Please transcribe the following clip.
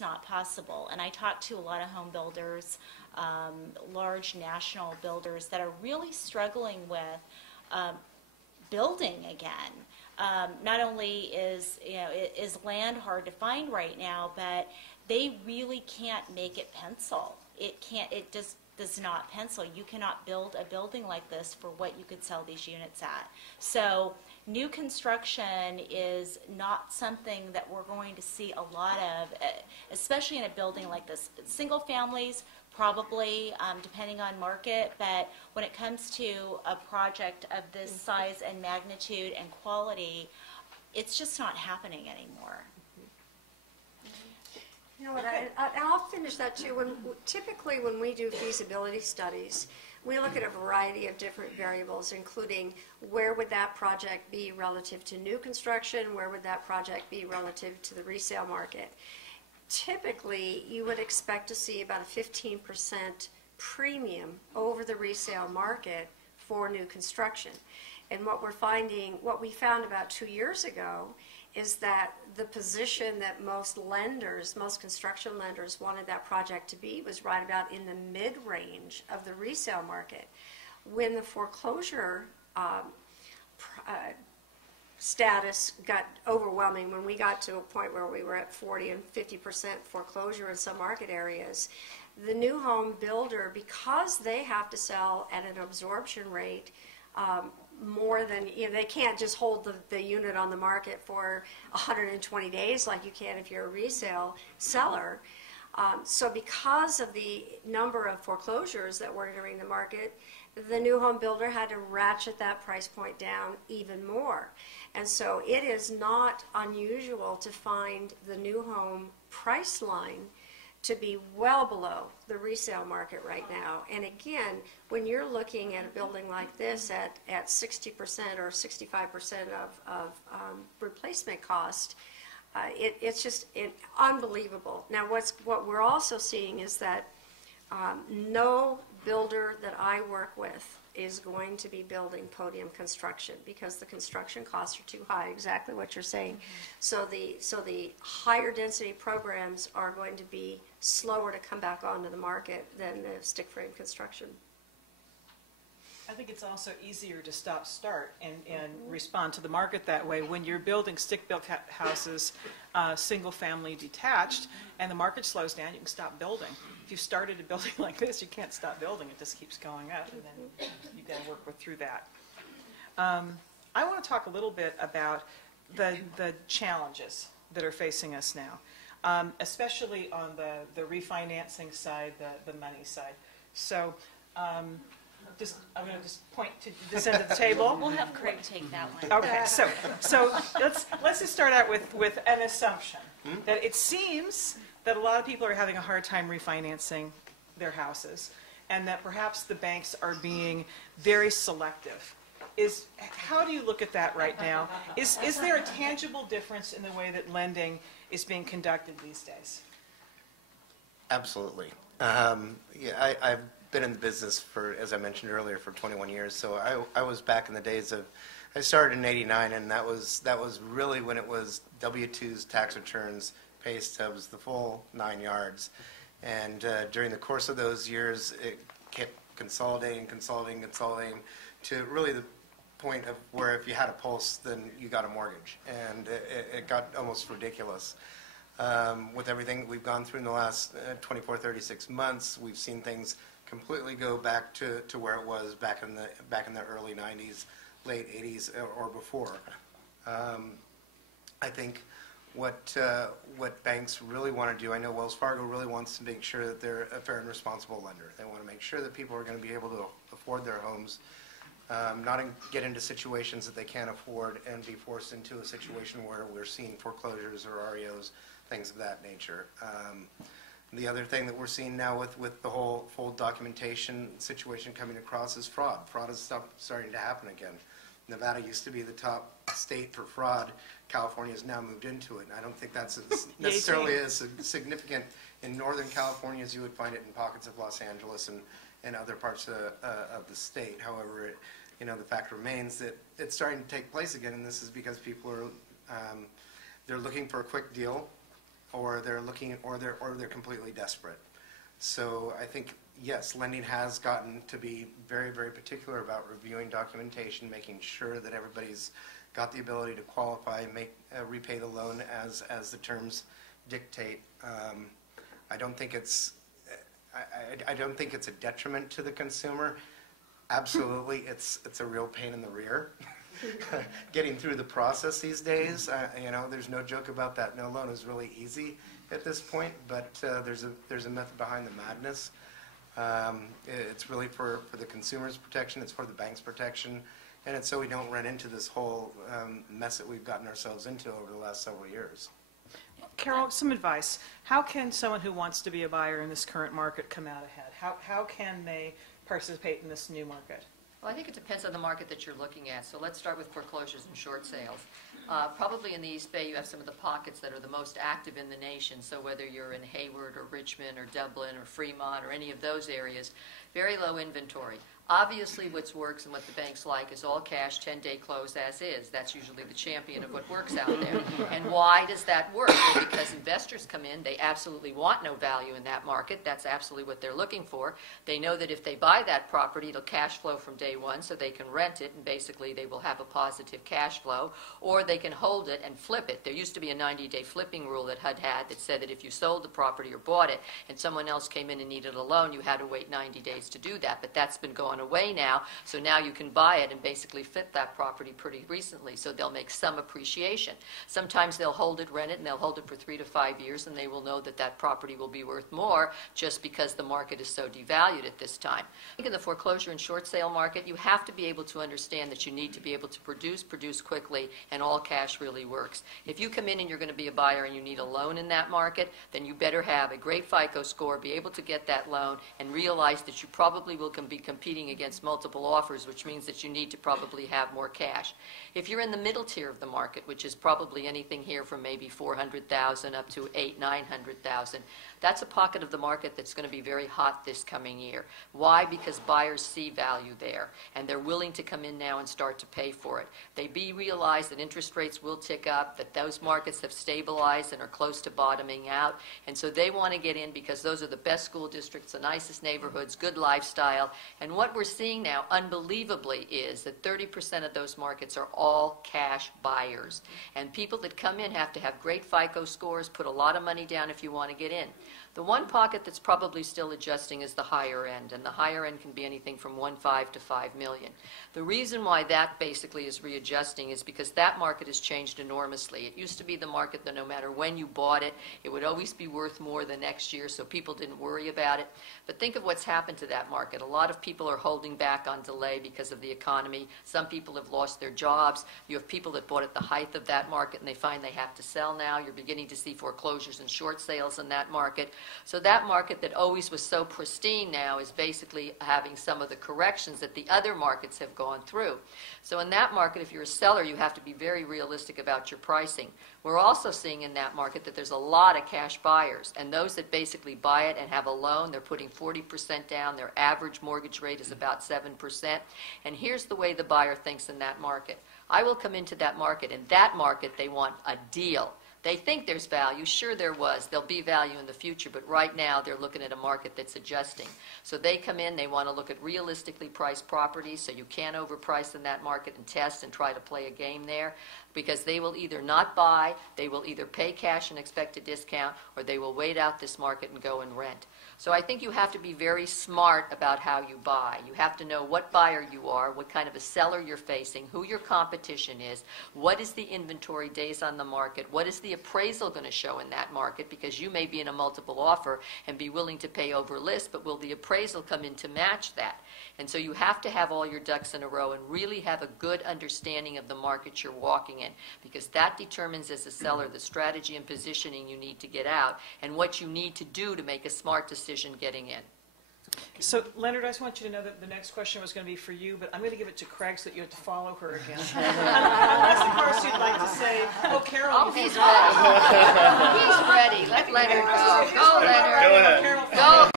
not possible. And I talked to a lot of home builders, large national builders that are really struggling with building again. Not only is land hard to find right now, but they really can't make it pencil. It just does not pencil. You cannot build a building like this for what you could sell these units at. So new construction is not something that we're going to see a lot of, especially in a building like this. Single families, probably, depending on market, but when it comes to a project of this size and magnitude and quality, it's just not happening anymore. You know what, I'll finish that too. Typically when we do feasibility studies, we look at a variety of different variables, including where would that project be relative to new construction, where would that project be relative to the resale market. Typically, you would expect to see about a 15% premium over the resale market for new construction. And what we found about 2 years ago is that the position that most construction lenders wanted that project to be was right about in the mid-range of the resale market. When the foreclosure status got overwhelming, when we got to a point where we were at 40 and 50% foreclosure in some market areas, the new home builder, because they have to sell at an absorption rate more than, they can't just hold the unit on the market for 120 days like you can if you're a resale seller. So because of the number of foreclosures that were entering the market, the new home builder had to ratchet that price point down even more. And so it is not unusual to find the new home price line to be well below the resale market right now. And again, when you're looking at a building like this at 60% or 65% of replacement cost, it's just unbelievable. Now what we're also seeing is that no builder that I work with is going to be building podium construction because the construction costs are too high, exactly what you're saying. So the higher density programs are going to be slower to come back onto the market than the stick frame construction. I think it's also easier to start and respond to the market that way. When you're building stick-built houses, single-family detached, and the market slows down, you can stop building. If you started a building like this, you can't stop building. It just keeps going up, and then you've got to work through that. I want to talk a little bit about the challenges that are facing us now, especially on the refinancing side, the money side. So. I'm going to just point to this end of the table. We'll have Craig take that one. Okay, so let's just start out with an assumption that it seems that a lot of people are having a hard time refinancing their houses, and that perhaps the banks are being very selective. How do you look at that right now? Is there a tangible difference in the way that lending is being conducted these days? Absolutely. Yeah, I've been in the business for, as I mentioned earlier, for 21 years. So I was back in the days of, I started in '89, and that was really when it was W-2s, tax returns, pay stubs, the full 9 yards. And during the course of those years, it kept consolidating to really the point of where if you had a pulse, then you got a mortgage, and it got almost ridiculous. With everything that we've gone through in the last 24, 36 months, we've seen things completely go back to where it was back in the early 90s, late 80s, or before. I think what banks really want to do, I know Wells Fargo really wants to make sure that they're a fair and responsible lender. They want to make sure that people are going to be able to afford their homes, not get into situations that they can't afford and be forced into a situation where we're seeing foreclosures or REOs, things of that nature. The other thing that we're seeing now with the whole full documentation situation coming across is fraud. Fraud is starting to happen again. Nevada used to be the top state for fraud. California has now moved into it. And I don't think that's necessarily as significant in Northern California as you would find it in pockets of Los Angeles and other parts of the state. However, the fact remains that it's starting to take place again, and this is because people are they're looking for a quick deal. or they're looking, or they're completely desperate. So I think, yes, lending has gotten to be very, very particular about reviewing documentation, making sure that everybody's got the ability to qualify, repay the loan as the terms dictate. I don't think it's I don't think it's a detriment to the consumer. Absolutely, it's a real pain in the rear. Getting through the process these days, you know, there's no joke about that. No loan is really easy at this point, but there's a method behind the madness. It's really for the consumer's protection, it's for the bank's protection, and it's so we don't run into this whole mess that we've gotten ourselves into over the last several years. Carol, some advice. How can someone who wants to be a buyer in this current market come out ahead? How can they participate in this new market? Well, I think it depends on the market that you're looking at. So let's start with foreclosures and short sales. Probably in the East Bay, you have some of the pockets that are the most active in the nation. So whether you're in Hayward or Richmond or Dublin or Fremont or any of those areas, very low inventory. Obviously, what works and what the banks like is all cash, 10-day close as is. That's usually the champion of what works out there. And why does that work? Well, because investors come in, they absolutely want no value in that market. That's absolutely what they're looking for. They know that if they buy that property, it'll cash flow from day one, so they can rent it, and basically they will have a positive cash flow, or they can hold it and flip it. There used to be a 90-day flipping rule that HUD had that said that if you sold the property or bought it and someone else came in and needed a loan, you had to wait 90 days to do that. But that's been gone away now, so now you can buy it and basically flip that property pretty recently, so they'll make some appreciation. Sometimes they'll hold it, rent it, and they'll hold it for 3 to 5 years, and they will know that that property will be worth more just because the market is so devalued at this time. I think in the foreclosure and short sale market, you have to be able to understand that you need to be able to produce quickly, and all cash really works. If you come in and you're going to be a buyer and you need a loan in that market, then you better have a great FICO score, be able to get that loan, and realize that you probably will be competing against multiple offers, which means that you need to probably have more cash. If you're in the middle tier of the market, which is probably anything here from maybe 400,000 up to 800,000-900,000, that's a pocket of the market that's going to be very hot this coming year. Why? Because buyers see value there, and they're willing to come in now and start to pay for it. They realize that interest rates will tick up, that those markets have stabilized and are close to bottoming out, and so they want to get in because those are the best school districts, the nicest neighborhoods, good lifestyle, and what we're seeing now, unbelievably, is that 30% of those markets are all cash buyers, and people that come in have to have great FICO scores, put a lot of money down if you want to get in. The one pocket that's probably still adjusting is the higher end, and the higher end can be anything from 1.5 to 5 million. The reason why that basically is readjusting is because that market has changed enormously. It used to be the market that no matter when you bought it, it would always be worth more the next year, so people didn't worry about it. But think of what's happened to that market. A lot of people are holding back on delay because of the economy. Some people have lost their jobs. You have people that bought at the height of that market and they find they have to sell now. You're beginning to see foreclosures and short sales in that market. So that market that always was so pristine now is basically having some of the corrections that the other markets have gone through. So in that market, if you're a seller, you have to be very realistic about your pricing. We're also seeing in that market that there's a lot of cash buyers, and those that basically buy it and have a loan, they're putting 40% down. Their average mortgage rate is about 7%. And here's the way the buyer thinks in that market. I will come into that market. In that market, they want a deal. They think there's value. Sure, there was. There'll be value in the future, but right now they're looking at a market that's adjusting. So they come in, they want to look at realistically priced properties, so you can't overprice in that market and test and try to play a game there, because they will either not buy, they will either pay cash and expect a discount, or they will wait out this market and go and rent. So I think you have to be very smart about how you buy. You have to know what buyer you are, what kind of a seller you're facing, who your competition is, what is the inventory days on the market, what is the appraisal going to show in that market, because you may be in a multiple offer and be willing to pay over list, but will the appraisal come in to match that? And so you have to have all your ducks in a row and really have a good understanding of the market you're walking in, because that determines as a seller the strategy and positioning you need to get out and what you need to do to make a smart decision getting in. So, Leonard, I just want you to know that the next question was going to be for you, but I'm going to give it to Craig so that you have to follow her again. Unless, of course, you'd like to say, oh, Carol. Oh, he's ready. He's ready. Let Leonard go. Go, Leonard. Go ahead. Carol, Go,